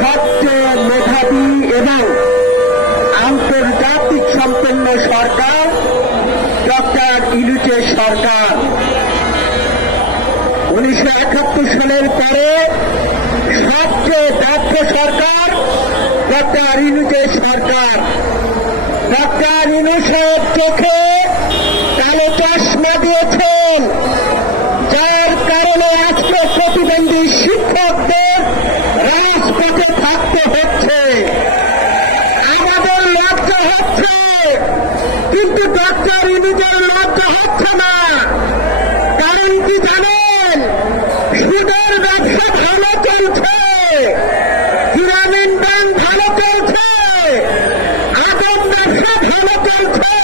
সবচেয়ে মেধাবী এবং আন্তর্জাতিক সম্পন্ন সরকার ডক্টর ইউনূসের সরকার। 1971 সালের পরে সবচেয়ে দক্ষ সরকার ডক্টর ইউনূসের সরকার। ডক্টর ইউনূসের চোখে কালো চশমা দিয়েছেন, যার কারণে আজকে প্রতিবন্ধী শিক্ষকদের রাজপথে থাকতে হচ্ছে। আমাদের লজ্জা হচ্ছে, কিন্তু ডক্টর ইউনূসের লজ্জা হচ্ছে না। কারণ কি জানেন? সুদের ব্যবসা ভালো চলছে, গ্রামীণ ব্যাংক ভালো চলছে, আদম ব্যবসা ভালো চলছে,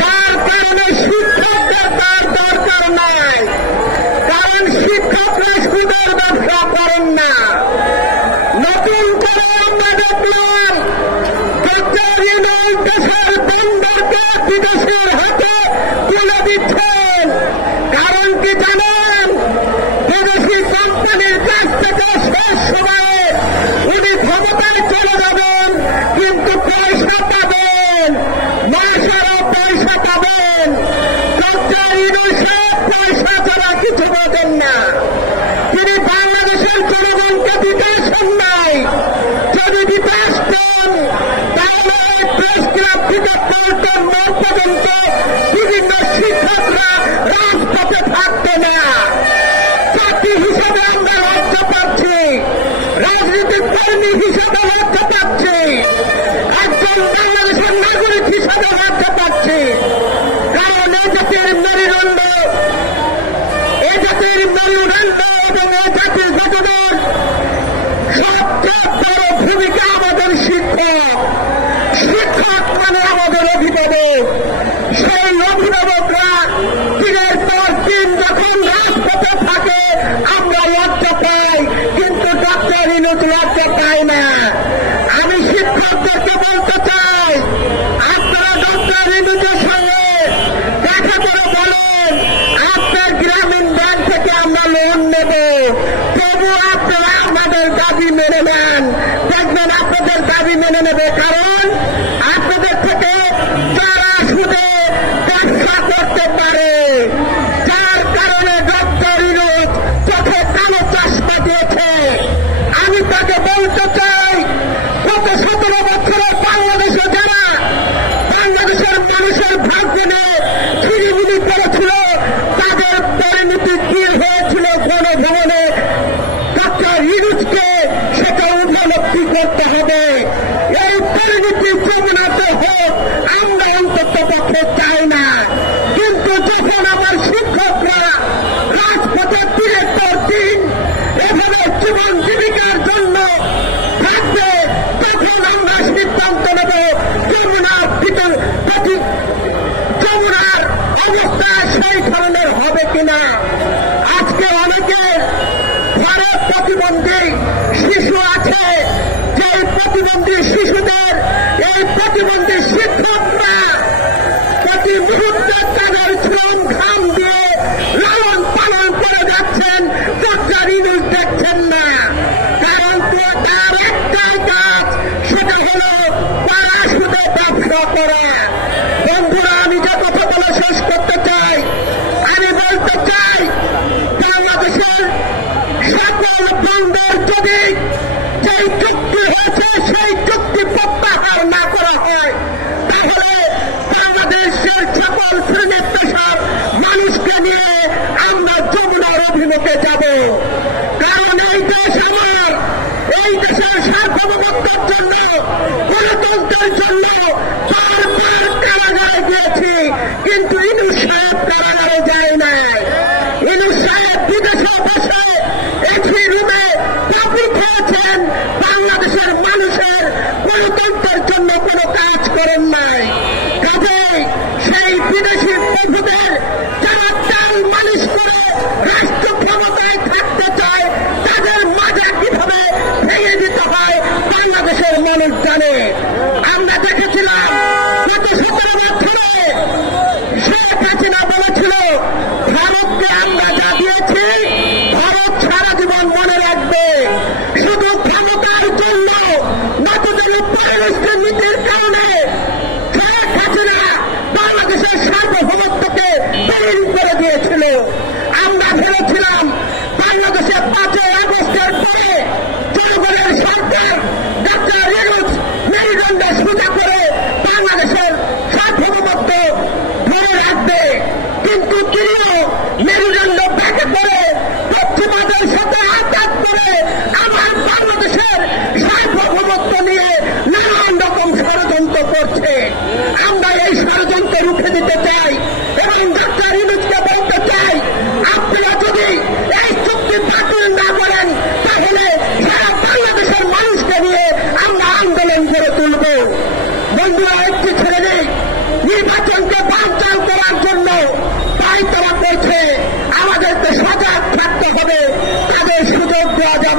যার কারণে শিক্ষকদের তার দরকার নাই। কারণ শিক্ষকরা সুদের ব্যবসা করেন না। নতুন করে আমরা দেখলাম ডক্টর ইউনূস দেশের বন্দরকে বিদেশের হাতে তুলে দিচ্ছেন। কারণ কি জানেন? বিদেশি কোম্পানির কাছ থেকে শেষ সময়ে উনি ক্ষমতায় চলে যাবেন, কিন্তু পয়সা পাবেন, মাসেরও পয়সা পাবেন। ডক্টর ইউনূস পয়সা ছাড়া কিছু বলেন না। তিনি বাংলাদেশের জনগণকে দিতে আসেন নাই। যদি দিতে আসতেন তাহলে প্রেস ক্লাব থেকে পল্টন মোড় পর্যন্ত বিভিন্ন শিক্ষকরা রাজপথে থাকতো না। জাতি হিসেবে আমরা লজ্জা পাচ্ছি, রাজনৈতিক কর্মী হিসেবে লজ্জা পাচ্ছি, একজন বাংলাদেশের নাগরিক হিসেবে লজ্জা পাচ্ছি। কারণ এই জাতির মেরুদণ্ড, এই জাতির মেরুদণ্ড এবং এই জাতির গঠনের সবচেয়ে বড় ভূমিকা আমাদের শিক্ষক। শিক্ষক মানে আমাদের অভিভাবক। সেই অভিভাবকরা দিনের পর দিন যখন রাজপথে থাকে আমরা লজ্জা পাই, কিন্তু ডক্টর ইউনূস লজ্জা পায় না। আমি শিক্ষকদেরকে বলতে চাই, আপনারা ডক্টর ইউনূসের সঙ্গে দেখা করে বলেন আপনার গ্রামীণ ব্যাংক থেকে আমরা লোন নেব, তবু আপনারা আমাদের দাবি মেনে নেন। দেখবেন আপনাদের দাবি মেনে নেবে। কারণ আপনাদের থেকে যারা সুদে ব্যবসা করতে পারে, যার কারণে ডক্টর ইউনূস চোখে কালো চশমা দিয়েছে। আমি তাকে বলতে চাই, গত 17 বছরে বাংলাদেশে যারা বাংলাদেশের মানুষের ভাগ্য নিয়ে ছিনিমিনি করেছিল, তাদের পরিণতি কি হয়েছিল গণভবনে, ডক্টর ইউনূসকে সেটা উপলব্ধি করতে হবে। এই পরিণতি যমুনাতে হোক আমরা অন্তত পক্ষে চাই না। কিন্তু যখন আমার শিক্ষকরা রাজপথে দিনের পর দিন এভাবে জীবন জীবিকার জন্য থাকবে, তখন আমরা সিদ্ধান্ত নেব যমুনার ভিতর যমুনার অবস্থা সেই ধরনের হবে কিনা। আজকে অনেকের ঘরে প্রতিবন্ধী শিশু আছে, যে প্রতিবন্ধী শিশুদের এই প্রতিবন্ধী শিক্ষকরা প্রতি মুহূর্তে তাদের শ্রম ঘাম দিয়ে লালন পালন করে যাচ্ছেন। ডক্টর ইউনূস দেখছেন না। কারণ তার একটাই কাজ, সেটা হল তারা শুধু ব্যবসা করা। বন্ধুরা, আমি যে কথা বলে শেষ করতে চাই, আমি বলতে চাই বাংলাদেশের সকল বন্দর যদি যেই চুক্তি হয়েছে সেই চুক্তি প্রত্যাহার না করা হয়, তাহলে বাংলাদেশের সকল শ্রেণীর পেশার মানুষকে নিয়ে আমরা যমুনার অভিমুখে যাব। কারণ এই দেশ আমার, এই দেশের সার্বভৌমত্বের জন্য, গণতন্ত্রের জন্য বারবার কারাগারে গিয়েছি, কিন্তু ইউনূস সাহেব কারাগারে যায় নাই। ইউনূস সাহেব বিদেশে বসে এসি রুমে চাকরি খেয়েছেন, বাংলাদেশের মানুষের গণতন্ত্রের জন্য কোনো কাজ করেন নাই। কাজেই সেই বিদেশি প্রভুদের যারা চাল মালিশ করে রাষ্ট্র ক্ষমতায় থাকতে চায়, তাদের মাজা কিভাবে ভেঙে দিতে হয় বাংলাদেশের মানুষ জানে। আমরা দেখেছিলাম গত 17 বছরে শেখ হাসিনা বলেছিল, ভারতকে আমরা যা দিয়েছি ভারত সারা জীবন মনে রাখবে। শুধু ক্ষমতার প্রাণস্থের নীতির কারণে শেখ হাসিনা বাংলাদেশের সার্বভৌমত্বকে দলিল করে দিয়েছিল। আমরা ভেবেছিলাম বাংলাদেশে 5ই আগস্টের পরে জনগণের সরকার ডাক্তার ইউনূস মেরুদণ্ডে সোজা করে বাংলাদেশের সার্বভৌমত্ব ধরে রাখবে, কিন্তু তিনিও মেরুদণ্ড ব্যাকে করে পশ্চিমাদের সাথে আঘাত করে আবার বাংলাদেশের সার্বভৌমত্ব নিয়ে নানান রকম ষড়যন্ত্র করছে। আমরা এই ষড়যন্ত্র রুখে দিতে চাই এবং ডাক্তার ইউনূসকে বলতে চাই, আপনারা যদি এই চুক্তি বাতিল না করেন তাহলে সারা বাংলাদেশের মানুষকে নিয়ে আমরা আন্দোলন করে তুলব। বন্ধুরা, একটি ছেড়ে নেই, নির্বাচনকে বানচাল করার জন্য তাই তারা বলছে আমাদেরকে সজাগ থাকতে হবে, তাদের সুযোগ দেওয়া যাবে